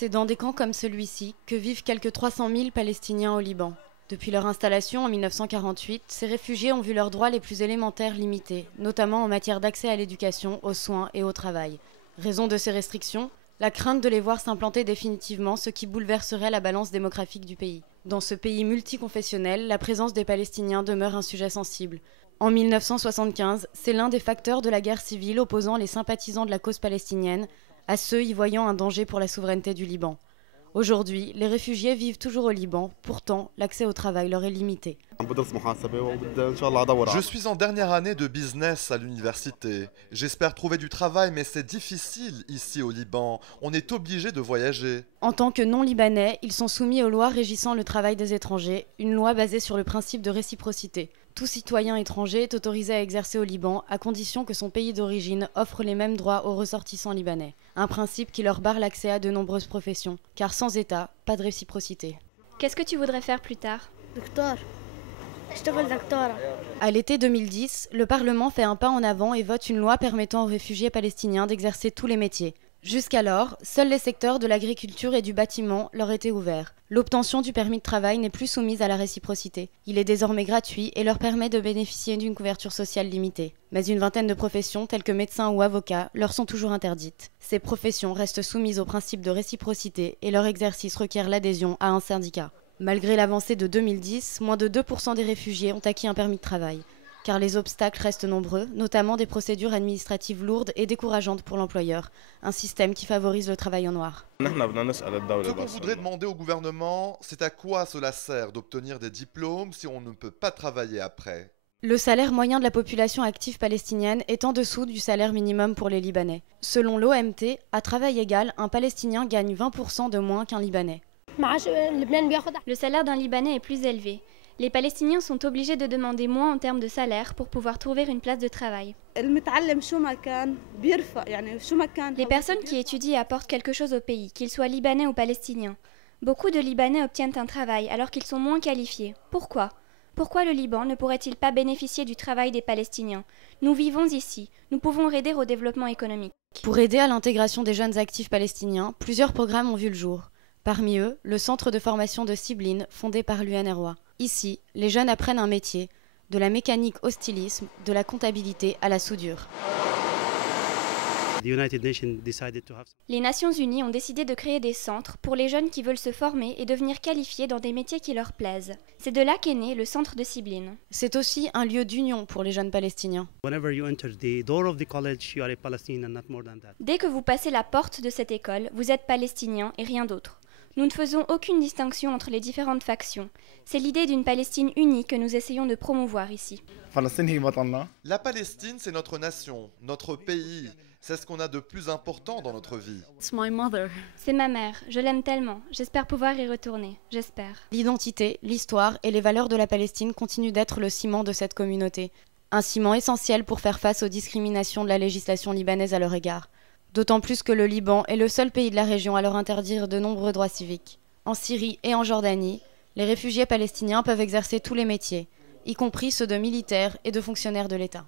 C'est dans des camps comme celui-ci que vivent quelques 300 000 Palestiniens au Liban. Depuis leur installation en 1948, ces réfugiés ont vu leurs droits les plus élémentaires limités, notamment en matière d'accès à l'éducation, aux soins et au travail. Raison de ces restrictions, la crainte de les voir s'implanter définitivement, ce qui bouleverserait la balance démographique du pays. Dans ce pays multiconfessionnel, la présence des Palestiniens demeure un sujet sensible. En 1975, c'est l'un des facteurs de la guerre civile opposant les sympathisants de la cause palestinienne à ceux y voyant un danger pour la souveraineté du Liban. Aujourd'hui, les réfugiés vivent toujours au Liban, pourtant l'accès au travail leur est limité. Je suis en dernière année de business à l'université. J'espère trouver du travail, mais c'est difficile ici au Liban. On est obligé de voyager. En tant que non-libanais, ils sont soumis aux lois régissant le travail des étrangers, une loi basée sur le principe de réciprocité. Tout citoyen étranger est autorisé à exercer au Liban, à condition que son pays d'origine offre les mêmes droits aux ressortissants libanais. Un principe qui leur barre l'accès à de nombreuses professions, car sans État, pas de réciprocité. Qu'est-ce que tu voudrais faire plus tard ? À l'été 2010, le Parlement fait un pas en avant et vote une loi permettant aux réfugiés palestiniens d'exercer tous les métiers. Jusqu'alors, seuls les secteurs de l'agriculture et du bâtiment leur étaient ouverts. L'obtention du permis de travail n'est plus soumise à la réciprocité. Il est désormais gratuit et leur permet de bénéficier d'une couverture sociale limitée. Mais une vingtaine de professions, telles que médecins ou avocats, leur sont toujours interdites. Ces professions restent soumises au principe de réciprocité et leur exercice requiert l'adhésion à un syndicat. Malgré l'avancée de 2010, moins de 2% des réfugiés ont acquis un permis de travail. Car les obstacles restent nombreux, notamment des procédures administratives lourdes et décourageantes pour l'employeur, un système qui favorise le travail en noir. Ce qu'on voudrait demander au gouvernement, c'est à quoi cela sert d'obtenir des diplômes si on ne peut pas travailler après ? Le salaire moyen de la population active palestinienne est en dessous du salaire minimum pour les Libanais. Selon l'OMT, à travail égal, un Palestinien gagne 20% de moins qu'un Libanais. Le salaire d'un Libanais est plus élevé. Les Palestiniens sont obligés de demander moins en termes de salaire pour pouvoir trouver une place de travail. Les personnes qui étudient apportent quelque chose au pays, qu'ils soient libanais ou palestiniens. Beaucoup de Libanais obtiennent un travail alors qu'ils sont moins qualifiés. Pourquoi ? Pourquoi le Liban ne pourrait-il pas bénéficier du travail des Palestiniens ? Nous vivons ici, nous pouvons aider au développement économique. Pour aider à l'intégration des jeunes actifs palestiniens, plusieurs programmes ont vu le jour. Parmi eux, le centre de formation de Sibline, fondé par l'UNRWA. Ici, les jeunes apprennent un métier, de la mécanique au stylisme, de la comptabilité à la soudure. Les Nations Unies ont décidé de créer des centres pour les jeunes qui veulent se former et devenir qualifiés dans des métiers qui leur plaisent. C'est de là qu'est né le centre de Sibline. C'est aussi un lieu d'union pour les jeunes Palestiniens. Dès que vous passez la porte de cette école, vous êtes palestinien et rien d'autre. Nous ne faisons aucune distinction entre les différentes factions. C'est l'idée d'une Palestine unie que nous essayons de promouvoir ici. La Palestine, c'est notre nation, notre pays. C'est ce qu'on a de plus important dans notre vie. C'est ma mère, je l'aime tellement. J'espère pouvoir y retourner, j'espère. L'identité, l'histoire et les valeurs de la Palestine continuent d'être le ciment de cette communauté. Un ciment essentiel pour faire face aux discriminations de la législation libanaise à leur égard. D'autant plus que le Liban est le seul pays de la région à leur interdire de nombreux droits civiques. En Syrie et en Jordanie, les réfugiés palestiniens peuvent exercer tous les métiers, y compris ceux de militaires et de fonctionnaires de l'État.